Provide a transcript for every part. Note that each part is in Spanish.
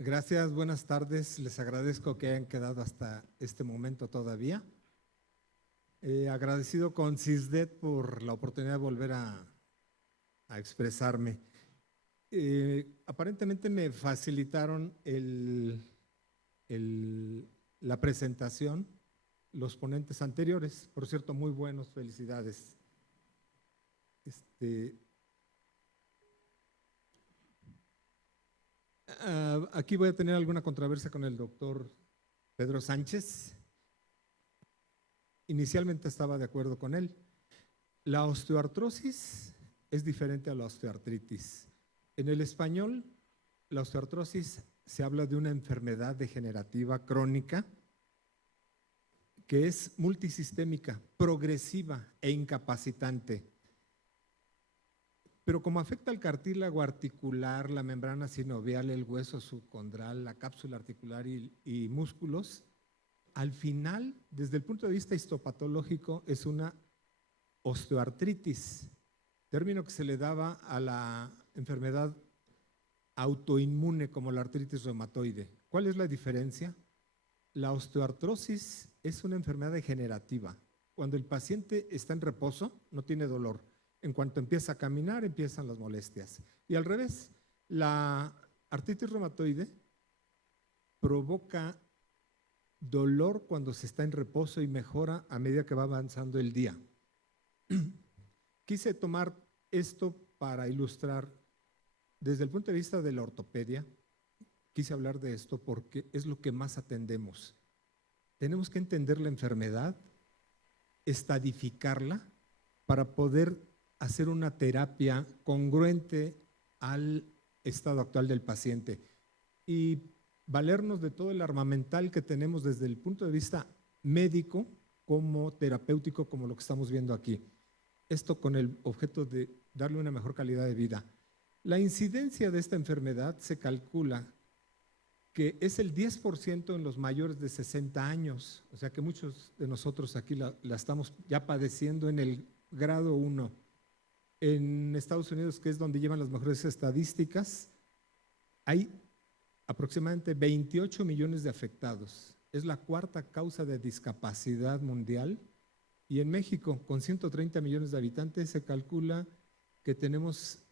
Gracias, buenas tardes. Les agradezco que hayan quedado hasta este momento todavía. Agradecido con CISDET por la oportunidad de volver a expresarme. Aparentemente me facilitaron la presentación los ponentes anteriores. Por cierto, muy buenos, felicidades. Aquí voy a tener alguna controversia con el doctor Pedro Sánchez. Inicialmente estaba de acuerdo con él. La osteoartrosis es diferente a la osteoartritis. En el español, la osteoartrosis se habla de una enfermedad degenerativa crónica que es multisistémica, progresiva e incapacitante. Pero como afecta al cartílago articular, la membrana sinovial, el hueso subcondral, la cápsula articular y músculos, al final, desde el punto de vista histopatológico, es una osteoartritis, término que se le daba a la enfermedad autoinmune como la artritis reumatoide. ¿Cuál es la diferencia? La osteoartrosis es una enfermedad degenerativa. Cuando el paciente está en reposo, no tiene dolor. En cuanto empieza a caminar, empiezan las molestias. Y al revés, la artritis reumatoide provoca dolor cuando se está en reposo y mejora a medida que va avanzando el día. Quise tomar esto para ilustrar desde el punto de vista de la ortopedia. Quise hablar de esto porque es lo que más atendemos. Tenemos que entender la enfermedad, estadificarla para poder hacer una terapia congruente al estado actual del paciente y valernos de todo el armamental que tenemos desde el punto de vista médico como terapéutico, como lo que estamos viendo aquí. Esto con el objeto de darle una mejor calidad de vida. La incidencia de esta enfermedad se calcula que es el 10% en los mayores de 60 años, o sea que muchos de nosotros aquí la estamos ya padeciendo en el grado 1. En Estados Unidos, que es donde llevan las mejores estadísticas, hay aproximadamente 28 millones de afectados. Es la cuarta causa de discapacidad mundial. Y en México, con 130 millones de habitantes, se calcula que tenemos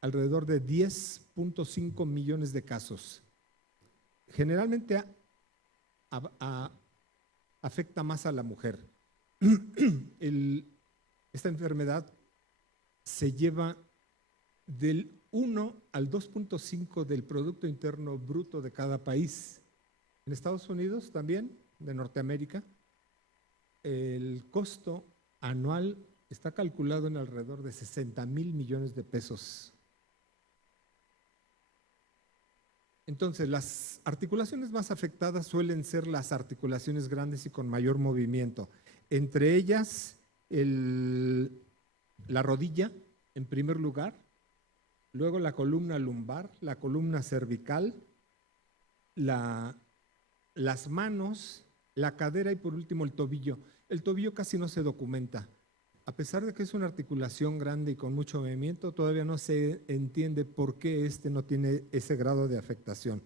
alrededor de 10.5 millones de casos. Generalmente afecta más a la mujer. Esta enfermedad se lleva del 1 al 2.5 del Producto Interno Bruto de cada país. En Estados Unidos también, de Norteamérica, el costo anual está calculado en alrededor de 60,000 millones de pesos. Entonces, las articulaciones más afectadas suelen ser las articulaciones grandes y con mayor movimiento. Entre ellas, la rodilla, en primer lugar, luego la columna lumbar, la columna cervical, las manos, la cadera y por último el tobillo. El tobillo casi no se documenta. A pesar de que es una articulación grande y con mucho movimiento, todavía no se entiende por qué no tiene ese grado de afectación.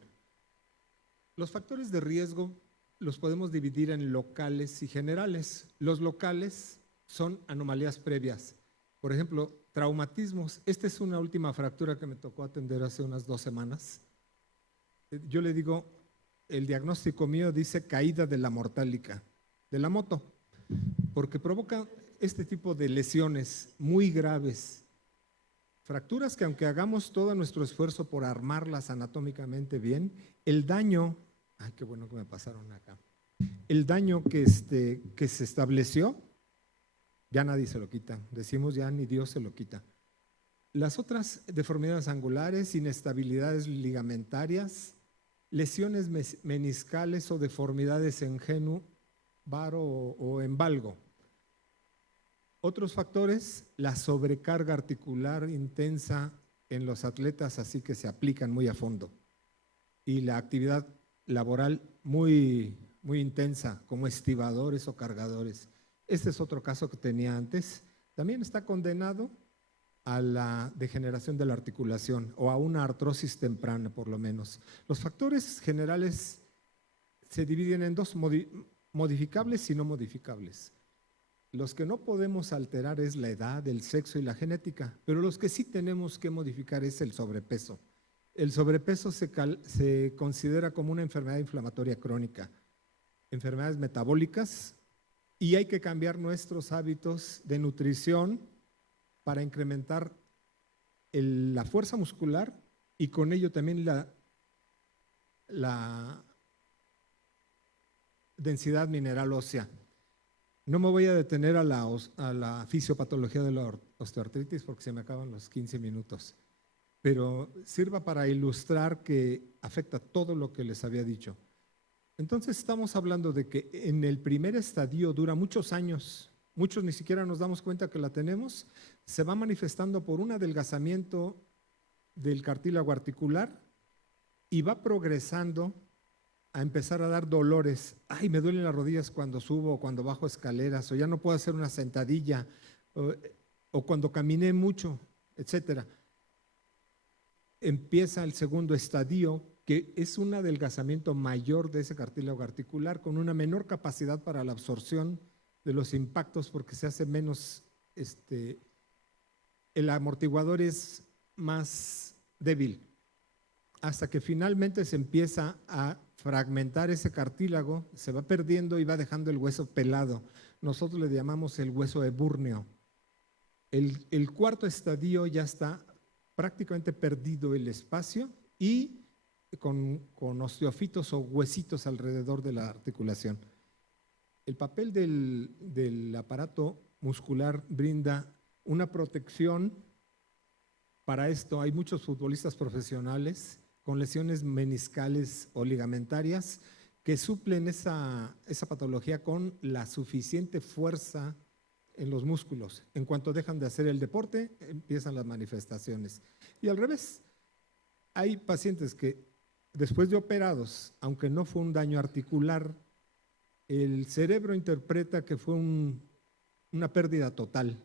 Los factores de riesgo los podemos dividir en locales y generales. Los locales son anomalías previas. Por ejemplo, traumatismos. Esta es una última fractura que me tocó atender hace unas 2 semanas. Yo le digo, el diagnóstico mío dice caída de la mortálica, de la moto, porque provoca este tipo de lesiones muy graves. Fracturas que aunque hagamos todo nuestro esfuerzo por armarlas anatómicamente bien, el daño, ay, qué bueno que me pasaron acá, el daño que se estableció, ya nadie se lo quita, decimos ya ni Dios se lo quita. Las otras deformidades angulares, inestabilidades ligamentarias, lesiones meniscales o deformidades en genu, varo o en valgo. Otros factores, la sobrecarga articular intensa en los atletas, así que se aplican muy a fondo. Y la actividad laboral muy intensa, como estibadores o cargadores. Este es otro caso que tenía antes. También está condenado a la degeneración de la articulación o a una artrosis temprana, por lo menos. Los factores generales se dividen en dos, modificables y no modificables. Los que no podemos alterar es la edad, el sexo y la genética, pero los que sí tenemos que modificar es el sobrepeso. El sobrepeso se considera como una enfermedad inflamatoria crónica, enfermedades metabólicas, y hay que cambiar nuestros hábitos de nutrición para incrementar la fuerza muscular y con ello también la densidad mineral ósea. No me voy a detener a la fisiopatología de la osteoartritis porque se me acaban los 15 minutos, pero sirva para ilustrar que afecta todo lo que les había dicho. Entonces estamos hablando de que en el primer estadio dura muchos años, muchos ni siquiera nos damos cuenta que la tenemos, se va manifestando por un adelgazamiento del cartílago articular y va progresando a empezar a dar dolores. Ay, me duelen las rodillas cuando subo o cuando bajo escaleras, o ya no puedo hacer una sentadilla, o cuando caminé mucho, etcétera. Empieza el segundo estadio, que es un adelgazamiento mayor de ese cartílago articular, con una menor capacidad para la absorción de los impactos, porque se hace menos, el amortiguador es más débil, hasta que finalmente se empieza a fragmentar ese cartílago, se va perdiendo y va dejando el hueso pelado. Nosotros le llamamos el hueso ebúrneo. El cuarto estadio ya está prácticamente perdido el espacio y con osteofitos o huesitos alrededor de la articulación. El papel del aparato muscular brinda una protección para esto. Hay muchos futbolistas profesionales con lesiones meniscales o ligamentarias que suplen esa patología con la suficiente fuerza en los músculos. En cuanto dejan de hacer el deporte, empiezan las manifestaciones. Y al revés, hay pacientes que después de operados, aunque no fue un daño articular, el cerebro interpreta que fue una pérdida total.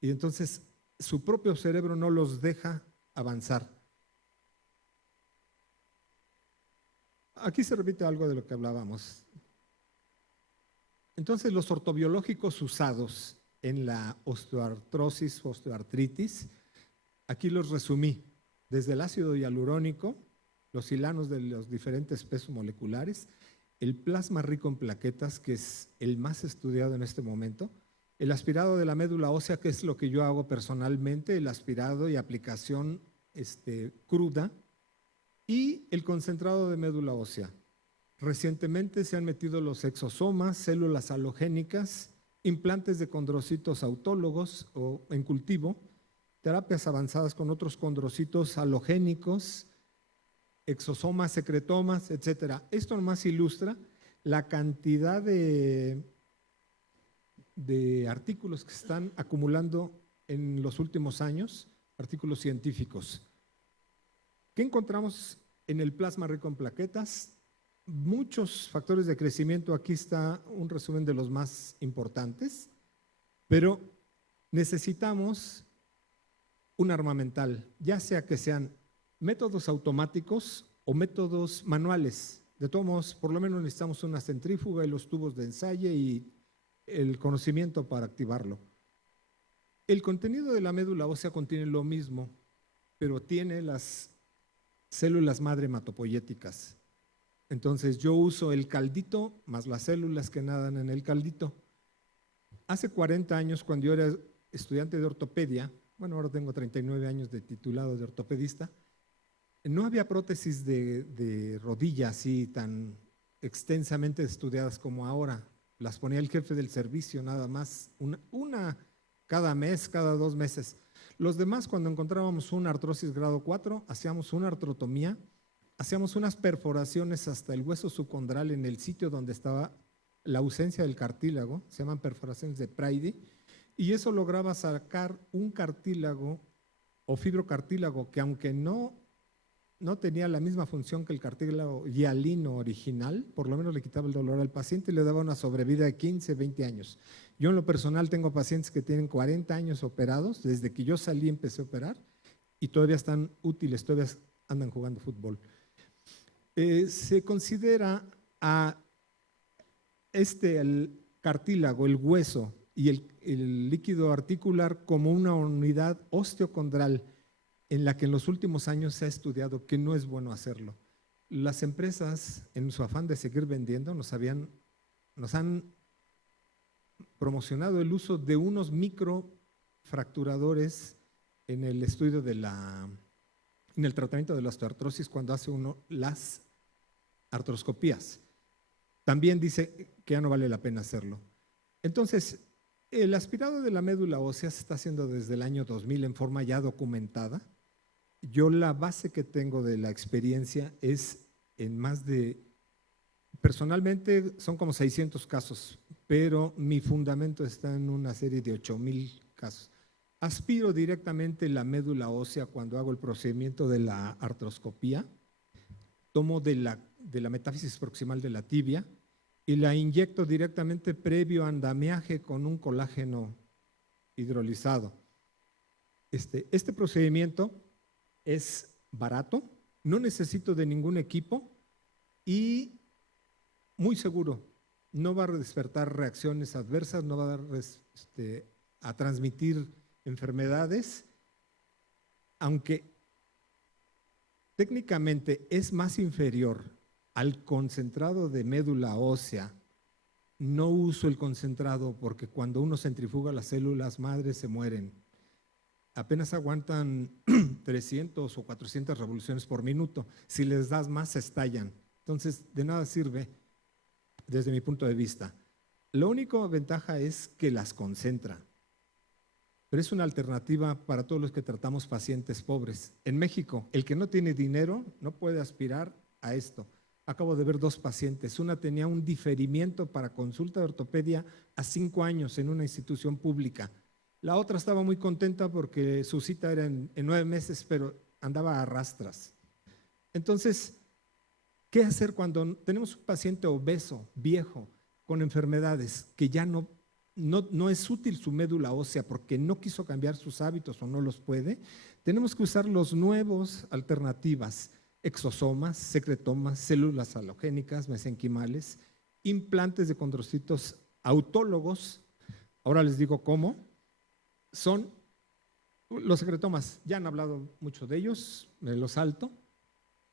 Y entonces su propio cerebro no los deja avanzar. Aquí se repite algo de lo que hablábamos. Entonces, los ortobiológicos usados en la osteoartrosis, osteoartritis, aquí los resumí. Desde el ácido hialurónico, los hilanos de los diferentes pesos moleculares, el plasma rico en plaquetas, que es el más estudiado en este momento, el aspirado de la médula ósea, que es lo que yo hago personalmente, el aspirado y aplicación cruda, y el concentrado de médula ósea. Recientemente se han metido los exosomas, células halogénicas, implantes de condrocitos autólogos o en cultivo, terapias avanzadas con otros condrocitos halogénicos, exosomas, secretomas, etcétera. Esto nomás ilustra la cantidad de artículos que se están acumulando en los últimos años, artículos científicos. ¿Qué encontramos en el plasma rico en plaquetas? Muchos factores de crecimiento. Aquí está un resumen de los más importantes, pero necesitamos un armamental, ya sea que sean métodos automáticos o métodos manuales. De todos modos, por lo menos necesitamos una centrífuga y los tubos de ensayo y el conocimiento para activarlo. El contenido de la médula ósea contiene lo mismo, pero tiene las células madre hematopoyéticas. Entonces yo uso el caldito más las células que nadan en el caldito. Hace 40 años, cuando yo era estudiante de ortopedia, bueno, ahora tengo 39 años de titulado de ortopedista, no había prótesis de rodilla así tan extensamente estudiadas como ahora. Las ponía el jefe del servicio nada más, una cada mes, cada 2 meses. Los demás, cuando encontrábamos una artrosis grado 4, hacíamos una artrotomía, hacíamos unas perforaciones hasta el hueso subcondral en el sitio donde estaba la ausencia del cartílago, se llaman perforaciones de Brady, y eso lograba sacar un cartílago o fibrocartílago que aunque no no tenía la misma función que el cartílago hialino original, por lo menos le quitaba el dolor al paciente y le daba una sobrevida de 15, 20 años. Yo en lo personal tengo pacientes que tienen 40 años operados, desde que yo salí empecé a operar y todavía están útiles, todavía andan jugando fútbol. Se considera a el cartílago, el hueso y el líquido articular como una unidad osteocondral en la que en los últimos años se ha estudiado que no es bueno hacerlo. Las empresas, en su afán de seguir vendiendo, nos han promocionado el uso de unos microfracturadores en el estudio en el tratamiento de la osteoartrosis cuando hace uno las artroscopías. También dice que ya no vale la pena hacerlo. Entonces, el aspirado de la médula ósea se está haciendo desde el año 2000 en forma ya documentada. Yo la base que tengo de la experiencia es en personalmente son como 600 casos, pero mi fundamento está en una serie de 8,000 casos. Aspiro directamente la médula ósea cuando hago el procedimiento de la artroscopía, tomo de la metáfisis proximal de la tibia y la inyecto directamente previo andamiaje con un colágeno hidrolizado. Este procedimiento es barato, no necesito de ningún equipo y muy seguro. No va a despertar reacciones adversas, no va a transmitir enfermedades, aunque técnicamente es más inferior al concentrado de médula ósea. No uso el concentrado porque cuando uno centrifuga las células madres se mueren. Apenas aguantan 300 o 400 revoluciones por minuto. Si les das más, se estallan. Entonces, de nada sirve desde mi punto de vista. La única ventaja es que las concentra, pero es una alternativa para todos los que tratamos pacientes pobres. En México, el que no tiene dinero no puede aspirar a esto. Acabo de ver 2 pacientes. Una tenía un diferimiento para consulta de ortopedia a 5 años en una institución pública. La otra estaba muy contenta porque su cita era en 9 meses, pero andaba a rastras. Entonces, ¿qué hacer cuando tenemos un paciente obeso, viejo, con enfermedades, que ya no es útil su médula ósea porque no quiso cambiar sus hábitos o no los puede? Tenemos que usar los nuevos alternativas, exosomas, secretomas, células halogénicas, mesenquimales, implantes de condrocitos autólogos. Ahora les digo cómo. Son los secretomas, ya han hablado mucho de ellos, me los salto.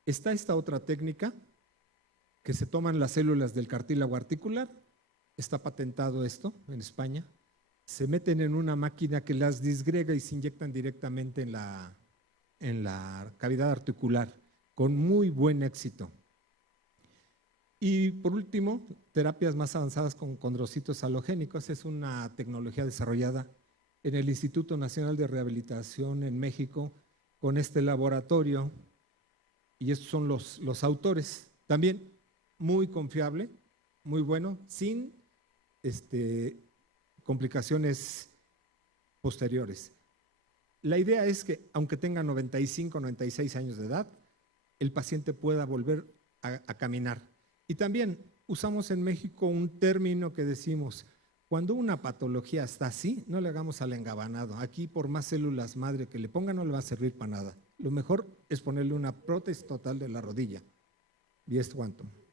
Está esta otra técnica que se toman las células del cartílago articular, está patentado esto en España, se meten en una máquina que las disgrega y se inyectan directamente en la cavidad articular, con muy buen éxito. Y por último, terapias más avanzadas con condrocitos halogénicos, es una tecnología desarrollada en el Instituto Nacional de Rehabilitación en México con este laboratorio, y estos son los autores. También muy confiable, muy bueno, sin complicaciones posteriores. La idea es que, aunque tenga 95, 96 años de edad, el paciente pueda volver a caminar. Y también usamos en México un término que decimos: cuando una patología está así, no le hagamos al engabanado. Aquí, por más células madre que le pongan, no le va a servir para nada. Lo mejor es ponerle una prótesis total de la rodilla. Y es cuanto.